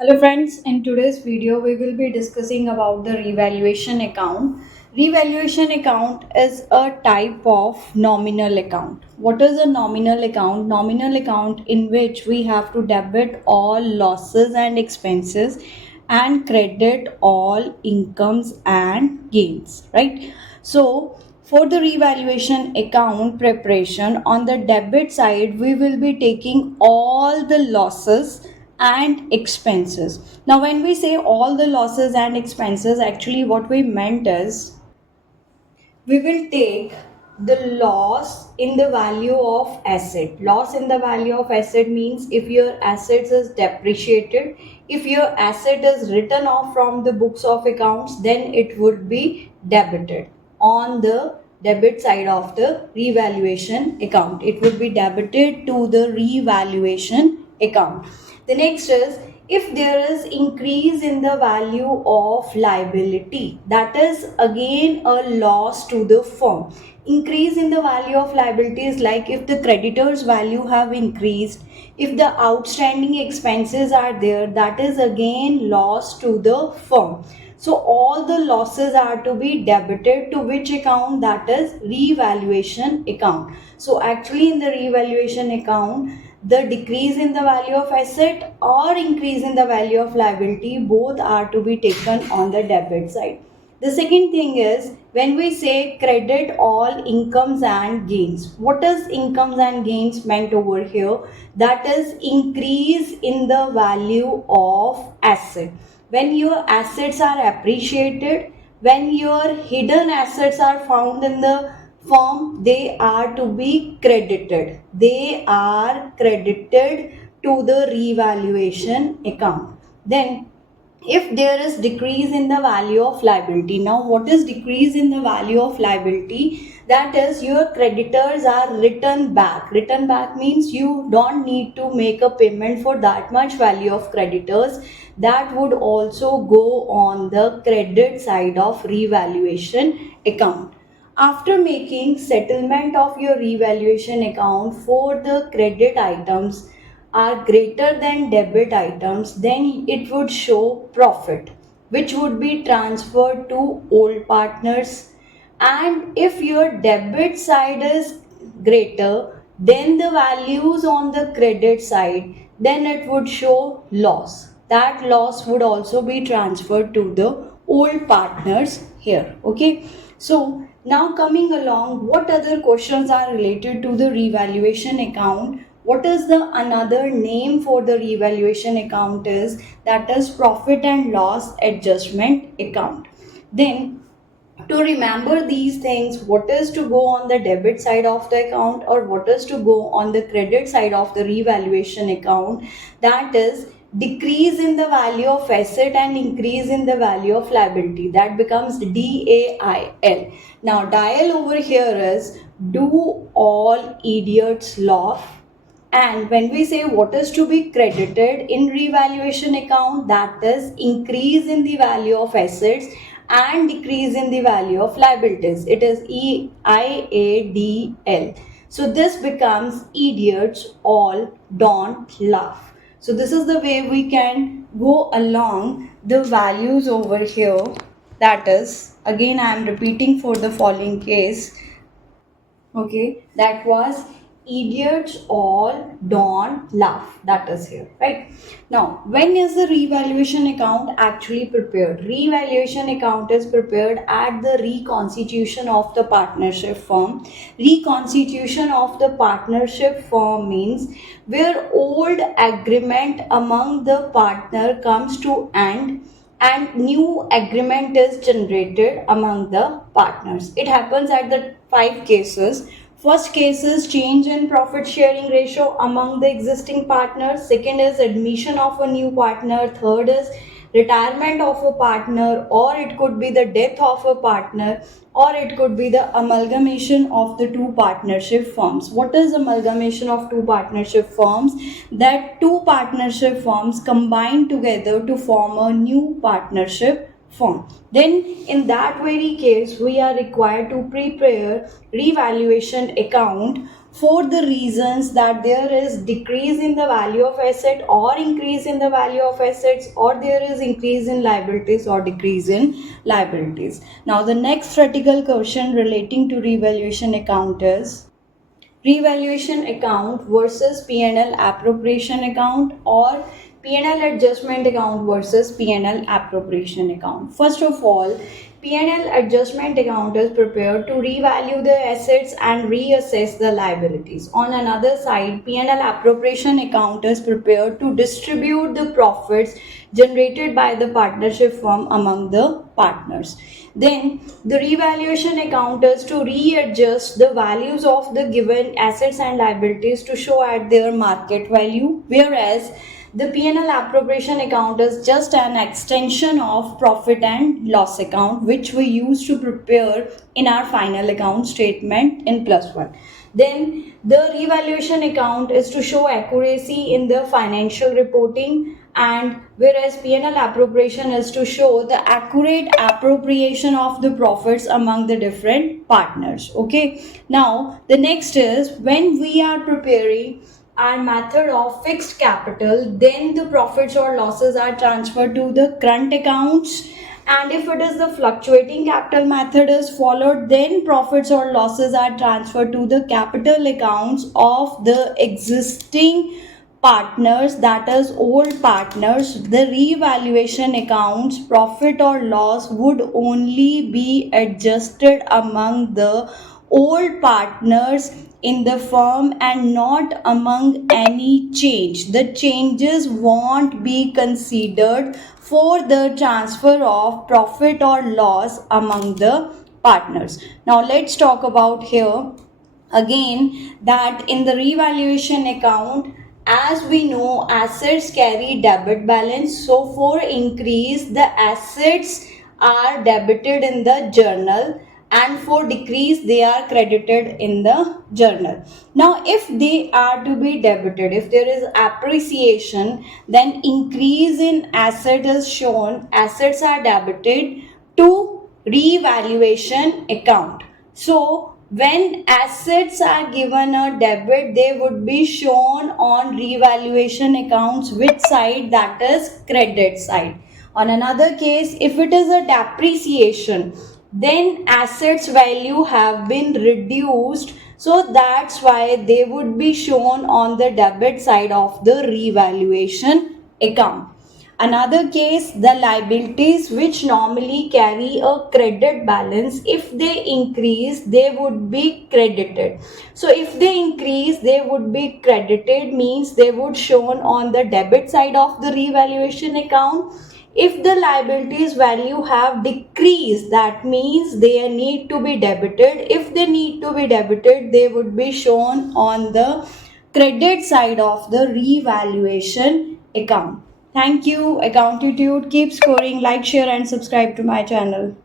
Hello friends, in today's video we will be discussing about the revaluation account. Revaluation account is a type of nominal account. What is a nominal account? Nominal account in which we have to debit all losses and expenses and credit all incomes and gains, right? So for the revaluation account preparation, on the debit side we will be taking all the losses and expenses. Now when we say all the losses and expenses, actually what we meant is we will take the loss in the value of asset. Loss in the value of asset means if your assets is depreciated, if your asset is written off from the books of accounts, then it would be debited on the debit side of the revaluation account. It would be debited to the revaluation account. The next is if there is increase in the value of liability, that is again a loss to the firm. Increase in the value of liability is like if the creditors value have increased, if the outstanding expenses are there, that is again loss to the firm. So all the losses are to be debited to which account? That is revaluation account. So actually in the revaluation account, the decrease in the value of asset or increase in the value of liability, both are to be taken on the debit side. The second thing is when we say credit all incomes and gains. What is incomes and gains meant over here? That is increase in the value of asset. When your assets are appreciated, when your hidden assets are found in the firm, they are to be credited. They are credited to the revaluation account. Then if there is decrease in the value of liability, now what is decrease in the value of liability? That is your creditors are written back means you don't need to make a payment for that much value of creditors. That would also go on the credit side of revaluation account. After making settlement of your revaluation account for the credit items are greater than debit items, then it would show profit, which would be transferred to old partners. And if your debit side is greater than the values on the credit side, then it would show loss. That loss would also be transferred to the old partners here. Okay, so now coming along, what other questions are related to the revaluation account? What is the another name for the revaluation account is? That is profit and loss adjustment account. Then to remember these things, what is to go on the debit side of the account or what is to go on the credit side of the revaluation account? That is decrease in the value of asset and increase in the value of liability. That becomes DAIL. Now dial over here is do all idiots laugh? And when we say what is to be credited in revaluation account, that is increase in the value of assets and decrease in the value of liabilities. It is EIADL. So this becomes idiots all don't laugh. So this is the way we can go along the values over here. That is, again I am repeating for the following case. Okay, that was idiots all don't laugh. That is here, right? Now when is the revaluation account actually prepared? Revaluation account is prepared at the reconstitution of the partnership firm. Reconstitution of the partnership firm means where old agreement among the partner comes to end and new agreement is generated among the partners. It happens at the five cases. First case is change in profit sharing ratio among the existing partners. Second is admission of a new partner. Third is retirement of a partner, or it could be the death of a partner, or it could be the amalgamation of the two partnership firms. What is amalgamation of two partnership firms? That two partnership firms combine together to form a new partnership firm. Then in that very case we are required to prepare revaluation account for the reasons that there is decrease in the value of asset or increase in the value of assets, or there is increase in liabilities or decrease in liabilities. Now the next critical question relating to revaluation account is revaluation account versus P&L appropriation account, or P&L adjustment account versus P&L appropriation account. First of all, P&L adjustment account is prepared to revalue the assets and reassess the liabilities. On another side, P&L appropriation account is prepared to distribute the profits generated by the partnership firm among the partners. Then the revaluation account is to readjust the values of the given assets and liabilities to show at their market value, whereas the P&L appropriation account is just an extension of profit and loss account, which we use to prepare in our final account statement in +1. Then the revaluation account is to show accuracy in the financial reporting, and whereas P&L appropriation is to show the accurate appropriation of the profits among the different partners. Okay, now the next is when we are preparing our method of fixed capital, then the profits or losses are transferred to the current accounts, and if it is the fluctuating capital method is followed, then profits or losses are transferred to the capital accounts of the existing partners, that is old partners. The revaluation accounts profit or loss would only be adjusted among the old partners in the firm and not among any change. The changes won't be considered for the transfer of profit or loss among the partners. Now let's talk about here again that in the revaluation account, as we know, assets carry debit balance. So for increase, the assets are debited in the journal, and for decrease they are credited in the journal. Now if they are to be debited, if there is appreciation, then increase in asset is shown, assets are debited to revaluation account. So when assets are given a debit, they would be shown on revaluation accounts, which side? That is credit side. On another case, if it is a depreciation, then assets value have been reduced, so that's why they would be shown on the debit side of the revaluation account. Another case, the liabilities which normally carry a credit balance, if they increase, they would be credited. So if they increase, they would be credited, means they would shown on the debit side of the revaluation account. If the liabilities value have decreased, that means they need to be debited. If they need to be debited, they would be shown on the credit side of the revaluation account. Thank you, Accountitude. Keep scoring, like, share and subscribe to my channel.